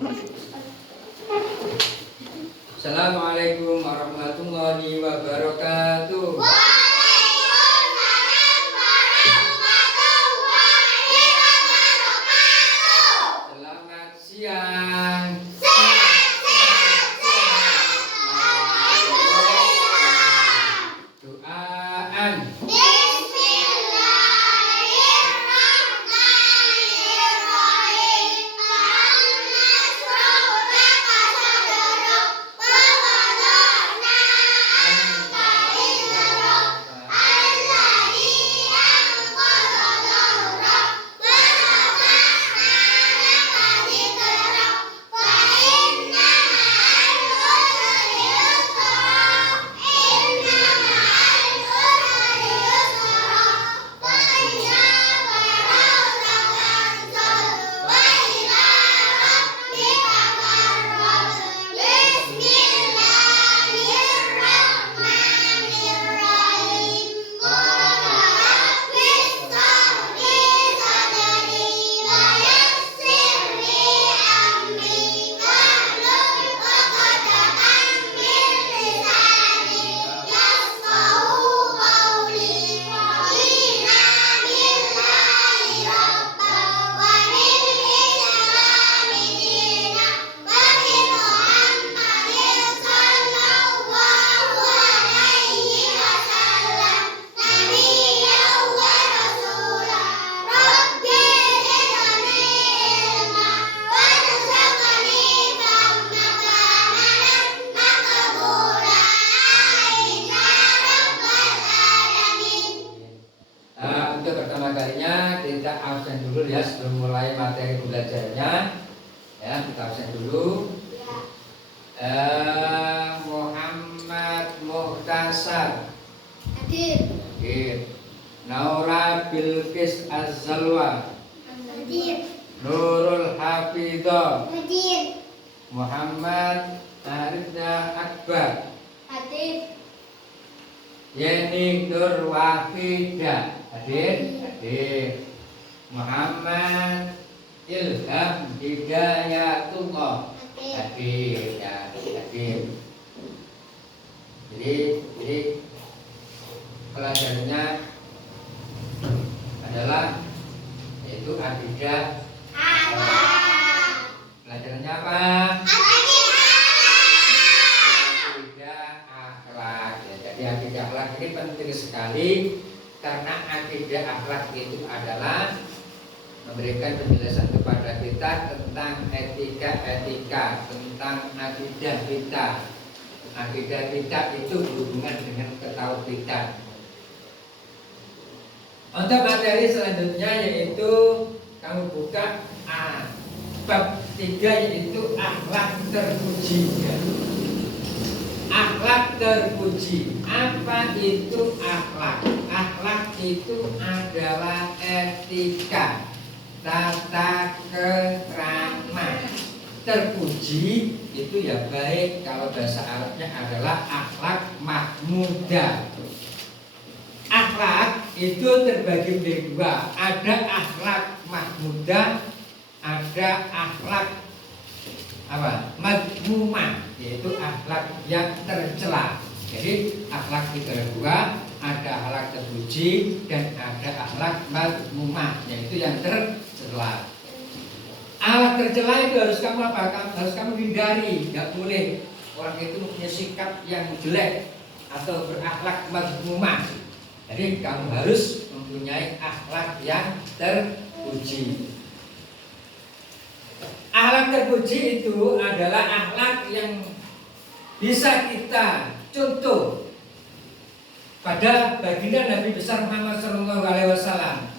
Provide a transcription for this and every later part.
Assalamualaikum warahmatullahi wabarakatuh. Waalaikumsalam warahmatullahi wabarakatuh. Selamat siang. Doaan. Bismillahirrahmanirrahim. An-nasru laka sadruk wa wada'na anka wizrak alladzi anqadha dhahrak wa rafa'na laka dzikrak fa inna ma'al usri yusra inna ma'al usri yusra fa idza faragta fansab wa ila rabbika farghab. Bismillahirrahmanirrahim. Qara'at bismillah sadri wa yassir li amri wahlul 'uqdatam min lisani yafqahu qawli. Radiina billahi rabban wa bil islami dinan wa bi Muhammadin sallallahu alaihi wasallam nabiyyan wa rasulan. Rabbi zidni ilma warzuqni fahmaka amalan maqbula ya rabbal alamin. Untuk pertama kalinya kita absen dulu ya sebelum mulai materi belajarnya. Ya, kita absen dulu. Muhammad Muhtasar, Hadir. Naura Bilqis Az-Zalwa, Hadir. Nurul Hafidho, Hadir. Muhammad Arifda Akbar, Hadir. Yeni Nur Wafida, hadir. Muhammad Ilham Hidayatullah, hadir. Jadi pelajarannya adalah yaitu akidah. Pelajarannya apa? Akidah akhlak. Ya, jadi akidah akhlak ini penting sekali karena akidah akhlak itu adalah memberikan penjelasan kepada kita tentang etika, tentang akidah kita. Akidah kita itu berhubungan dengan ketauhidan. Untuk materi selanjutnya yaitu kamu buka bab 3 yaitu akhlak terpuji. Akhlak terpuji. Apa itu akhlak? Akhlak itu adalah etika, tata kerama. Terpuji itu ya baik, kalau bahasa Arabnya adalah akhlak mahmudah. Akhlak itu terbagi menjadi dua, ada akhlak mahmudah, ada akhlak madmumah, yaitu akhlak yang tercela. Jadi akhlak itu ada dua, ada akhlak terpuji dan ada akhlak madmumah, yaitu yang tercela. Akhlak tercela itu harus kamu harus kamu hindari, nggak boleh orang itu punya sikap yang jelek atau berakhlak madmumah. Jadi kamu harus mempunyai akhlak yang terpuji. Akhlak terpuji itu adalah akhlak yang bisa kita contoh pada baginda Nabi besar Muhammad SAW.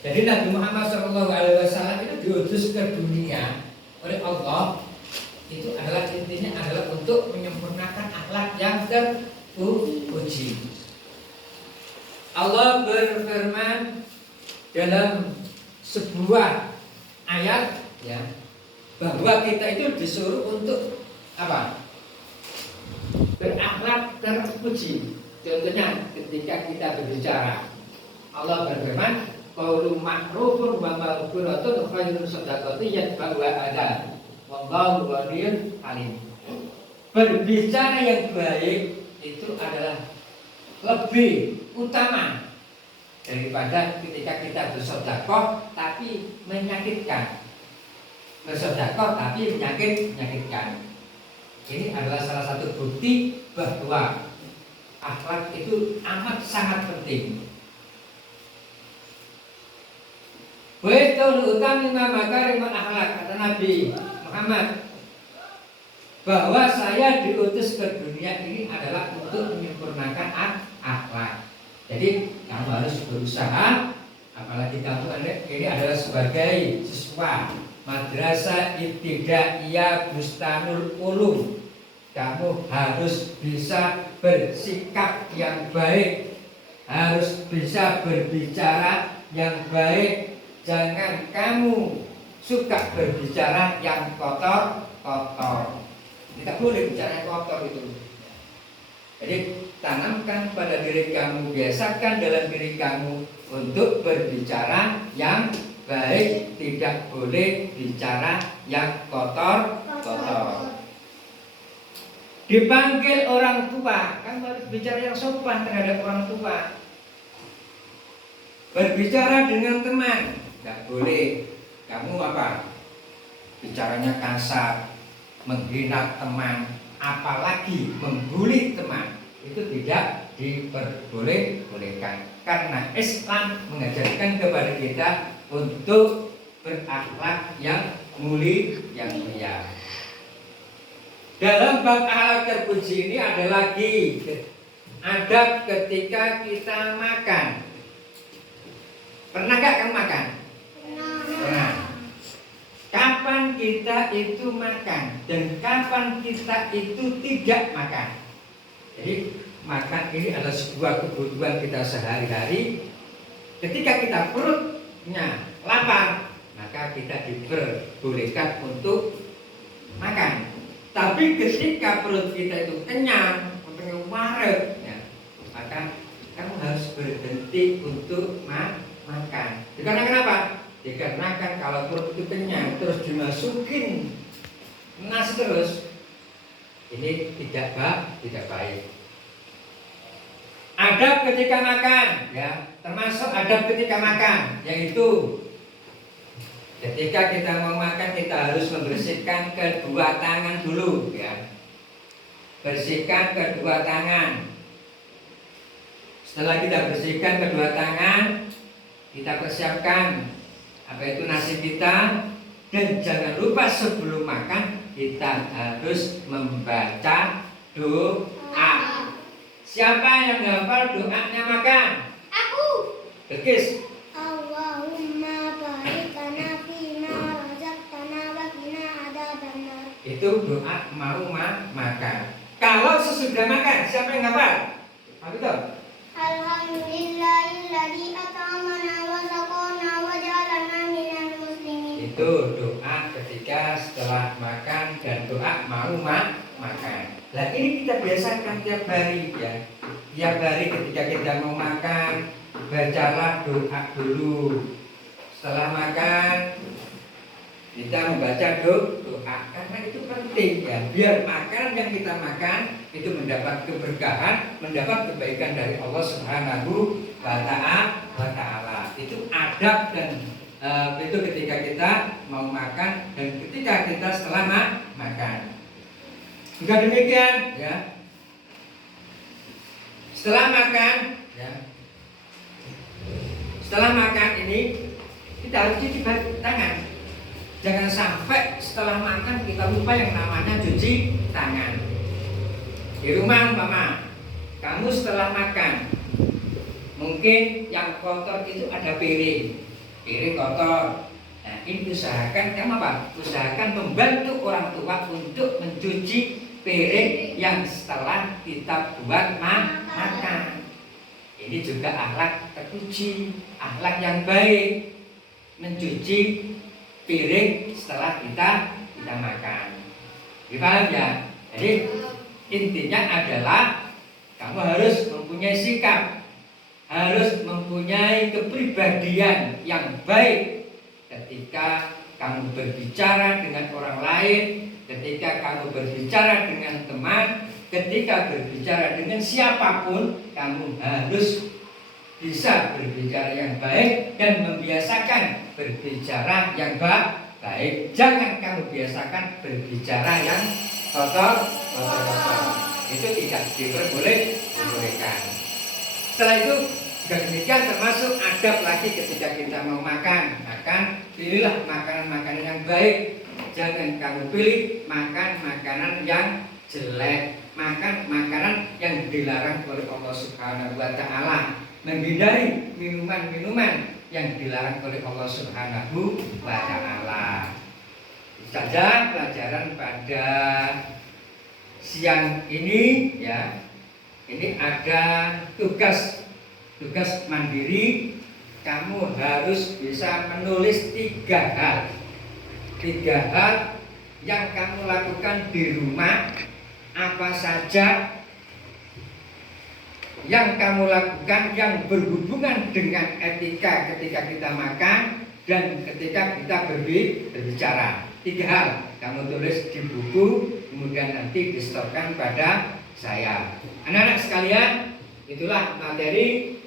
Jadi Nabi Muhammad SAW itu diutus ke dunia oleh Allah, itu adalah intinya adalah untuk menyempurnakan akhlak yang terpuji. Allah berfirman dalam sebuah ayat ya, bahwa kita itu disuruh untuk apa? Berakhlak terpuji. Contohnya ketika kita berbicara, Allah berfirman, qaulun ma'rufun wa maghfiratun khairun shadaqatin yatba'uha adab. Wallahu waliyul alim. Berbicara yang baik itu adalah lebih utama daripada ketika kita bersedekah tapi menyakitkan. Bersedekah tapi menyakitkan. Ini adalah salah satu bukti bahwa akhlak itu amat sangat penting. Betul utami makarimul akhlak, kata Nabi Muhammad, bahwa saya diutus ke dunia ini adalah untuk menyempurnakan akhlak. Jadi kamu harus berusaha, apalagi kamu ini adalah sebagai siswa Madrasah Ibtidaiyah Bustanul Ulum, kamu harus bisa bersikap yang baik, harus bisa berbicara yang baik. Jangan kamu suka berbicara yang kotor. Tidak boleh bicara yang kotor itu. Jadi tanamkan pada diri kamu, biasakan dalam diri kamu untuk berbicara yang baik, tidak boleh bicara yang kotor. Dipanggil orang tua, kan harus bicara yang sopan terhadap orang tua. Berbicara dengan teman, tidak boleh kamu bicaranya kasar, menghina teman, apalagi membuli teman. Itu tidak diperbolehkan. Karena Islam mengajarkan kepada kita untuk berakhlak yang mulia. Dalam bab akhlak terpuji ini ada lagi adab ketika kita makan. Pernah gak kamu makan? Pernah. Kapan kita itu makan dan kapan kita itu tidak makan? Jadi makan ini adalah sebuah kebutuhan kita sehari-hari. Ketika kita perutnya lapar, maka kita diperbolehkan untuk makan. Tapi ketika perut kita itu kenyang, pengen waret, ya, maka kamu harus berhenti untuk makan. Dikarenakan apa? Dikarenakan kalau perut itu kenyang terus dimasukin nasi terus, ini tidak baik. Adab ketika makan, ya, termasuk adab ketika makan, yaitu ketika kita mau makan kita harus membersihkan kedua tangan dulu, ya. Bersihkan kedua tangan. Setelah kita bersihkan kedua tangan, kita persiapkan apa itu nasi kita, dan jangan lupa sebelum makan kita harus membaca doa. Siapa yang hafal doanya makan? Aku. Dekis. Allahumma barik lana fima razaqtana wa qina adzabannar. Itu doa mau makan. Kalau sesudah makan, siapa yang hafal? Apa itu? Alhamdulillahilladzi at'amana wa saqana wa ja'alana minal muslimin. Itu doa ketika setelah makan dan doa mau makan. Nah ini kita biasakan tiap hari, ya. Tiap hari ketika kita mau makan, bacalah doa dulu. Setelah makan, kita membaca doa, karena itu penting, ya. Biar makanan yang kita makan itu mendapat keberkahan, mendapat kebaikan dari Allah Subhanahu wa Ta'ala. Itu adab dan itu ketika kita mau makan dan ketika kita setelah makan. Juga demikian, ya. Setelah makan, ya. Setelah makan ini kita harus cuci tangan. Jangan sampai setelah makan kita lupa yang namanya cuci tangan. Di rumah kamu setelah makan, mungkin yang kotor itu ada piring kotor. Nah, ini usahakan kamu usahakan membantu orang tua untuk mencuci piring yang setelah kita buat makan. Ini juga akhlak terpuji, akhlak yang baik, mencuci piring setelah kita makan. Dipaham ya? Jadi intinya adalah kamu harus mempunyai sikap, harus mempunyai kepribadian yang baik ketika kamu berbicara dengan orang lain, ketika kamu berbicara dengan teman, ketika berbicara dengan siapapun, kamu harus bisa berbicara yang baik dan membiasakan berbicara yang baik. Jangan kamu biasakan berbicara yang kotor. Itu tidak diperbolehkan. Setelah itu juga demikian, termasuk adab lagi ketika kita mau makan. Pilihlah makanan-makanan yang baik. Jangan kamu pilih makan makanan yang jelek, makan makanan yang dilarang oleh Allah Subhanahu wa Ta'ala, menghindari minuman-minuman yang dilarang oleh Allah Subhanahu wa Ta'ala. Saja pelajaran pada siang ini ya. Ini ada tugas mandiri. Kamu harus bisa menulis 3 hal. 3 hal yang kamu lakukan di rumah. Apa saja yang kamu lakukan yang berhubungan dengan etika ketika kita makan dan ketika kita berbicara. 3 hal kamu tulis di buku, kemudian nanti disetorkan pada saya. Anak-anak sekalian, itulah materi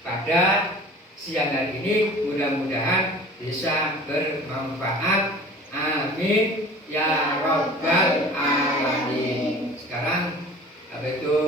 pada siang hari ini. Mudah-mudahan bisa bermanfaat. Amin ya Rabbal Alamin. Sekarang itu